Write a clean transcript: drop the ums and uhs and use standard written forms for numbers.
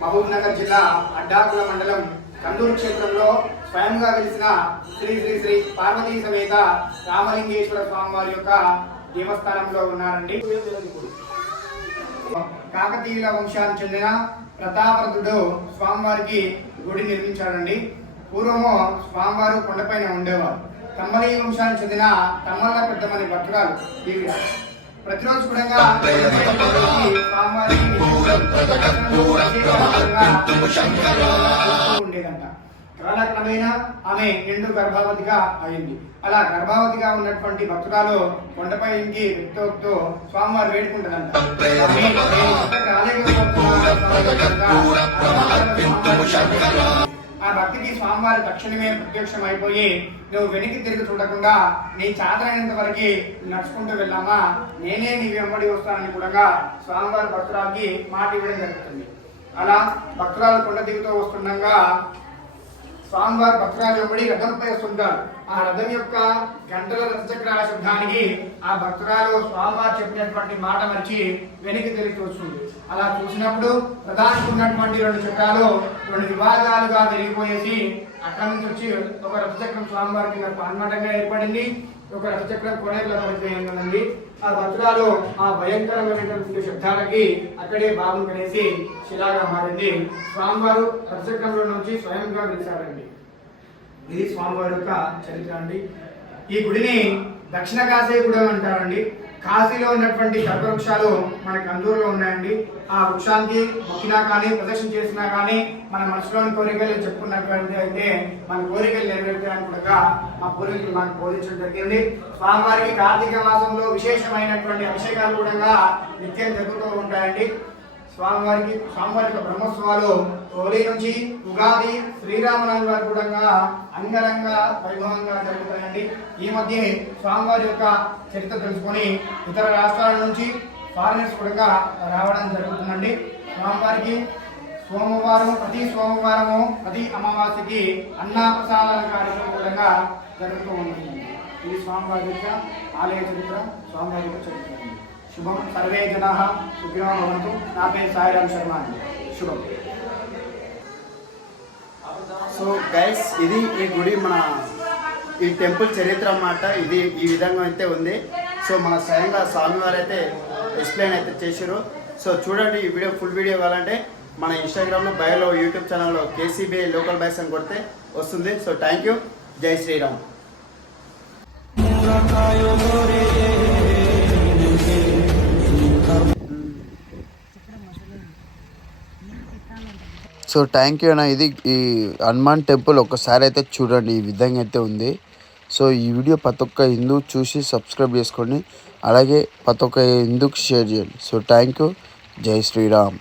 మహబూబ్ నగర్ జిల్లా అడ్డాకుల మండలం కందూరు క్షేత్రంలో స్వయంగా వెలిసిన శ్రీ శ్రీ శ్రీ పార్వతీ సమేత రామలింగేశ్వర స్వామివారి యొక్క దేవస్థానంలో ఉన్నారండి. కాకతీయుల వంశానికి చెందిన ప్రతాపరుద్రుడు స్వామివారికి గుడి నిర్మించాడండి. పూర్వము స్వామివారు కొండపైన ఉండేవారు. కమ్మలి వంశానికి చెందిన తమ్మల్ల పెద్దమని భక్తురాలు ఈవిడ ప్రతిరోజు కూడా ఉండేదంట. కాలక్రమేణా ఆమె నిండు గర్భావతిగా అయింది. అలా గర్భావతిగా ఉన్నటువంటి భక్తురాలు కొండపై ఇంటి వ్యక్తితో స్వామివారు వేడుకుంటుందంట. ఆ భక్తికి స్వామివారి తక్షణమే ప్రత్యక్షం అయిపోయి, నువ్వు వెనక్కి తిరిగి చూడకుండా నీ చాతరైనంత వరకు నడుచుకుంటూ వెళ్ళామా, నేనే నీ వెంబడి వస్తానని కూడా స్వామివారి భక్తురాలకి మాట ఇవ్వడం జరుగుతుంది. అలా భక్తురాలు కొండ దిగుతూ వస్తుండగా స్వామివారి భక్తురాలు వెంబడి రథంపై వస్తుంటారు. ఆ రథం యొక్క గంటల రథచక్రాల శబ్దానికి ఆ భక్తురాలు స్వామివారు చెప్పినటువంటి మాట మరిచి వెనక్కి తిరిగి చూస్తుంది. అలా చూసినప్పుడు ప్రధానికి ఉన్నటువంటి 2 చక్రాలు 2 విభాగాలుగా విరిగిపోయేసి అక్కడి నుంచి వచ్చి ఒక రథచక్రం స్వామివారి కింద పాన్మటంగా ఏర్పడింది. ఒక రథచక్రం కొనేట్లా పడిపోయిందండి. ఆ భక్తురాలు ఆ భయంకరమైనటువంటి శబ్దాలకి అక్కడే బాబు కనేసి శిలాగా మారింది. స్వామివారు రథచక్రంలో నుంచి స్వయంగా వెలిసారండి. ఇది స్వామివారి యొక్క చరిత్ర అండి. ఈ గుడిని దక్షిణ కాశీగూడెం అంటారండి. కాశీలో ఉన్నటువంటి కల్పవృక్షాలు మన కందూరులో ఉన్నాయండి. ఆ వృక్షానికి మొక్కినా కానీ ప్రదర్శన చేసినా కానీ మన మనసులోని కోరికలు చెప్పుకున్నటువంటి అయితే మన కోరికలు నెరవేర్చడానికి కూడా మా పూర్వీకులు మనకు బోధించడం జరిగింది. స్వామివారికి కార్తీక మాసంలో విశేషమైనటువంటి అభిషేకాలు కూడా నిత్యం జరుగుతూ ఉంటాయండి. స్వామివారి బ్రహ్మోత్సవాలు హోలీ నుంచి ఉగాది శ్రీరామనవమి వరకు కూడా అంగరంగ వైభవంగా జరుగుతాయండి. ఈ మధ్య స్వామివారి యొక్క చరిత్ర తెలుసుకొని ఇతర రాష్ట్రాల నుంచి ఫారినర్స్ కూడా రావడం జరుగుతుందండి. స్వామివారికి ప్రతి సోమవారము ప్రతి అమావాస్యకి అన్నప్రసాదాల కార్యక్రమం కూడా జరుగుతూ ఉంటుంది. ఇది స్వామివారి యొక్క ఆలయ చరిత్ర, స్వామివారి యొక్క చరిత్ర. శుభం. సర్వే జనాః సుఖినో భవంతు. నా పేరు సాయిరామ్ శర్మ అండి. శుభం. సో గైస్, ఇది ఈ గుడి ఈ టెంపుల్ చరిత్ర అన్నమాట. ఇది ఈ విధంగా అయితే ఉంది. సో మన స్వయంగా స్వామివారు అయితే ఎక్స్ప్లెయిన్ అయితే చేశారు. సో చూడండి, ఈ వీడియో ఫుల్ వీడియో కావాలంటే మన ఇన్స్టాగ్రామ్లో బయోలో యూట్యూబ్ ఛానల్లో కేసీబీఐ లోకల్ బైస్ అని కొడితే వస్తుంది. So thank you. జై శ్రీరామ్. సో థ్యాంక్ యూ అన్న. ఇది ఈ హనుమాన్ టెంపుల్ ఒక్కసారి అయితే చూడండి, ఈ విధంగా అయితే ఉంది. సో ఈ వీడియో ప్రతి ఒక్క హిందూ చూసి సబ్స్క్రైబ్ చేసుకోండి. అలాగే ప్రతి ఒక్క హిందూకి షేర్ చేయండి. So thank you. జై శ్రీరామ్.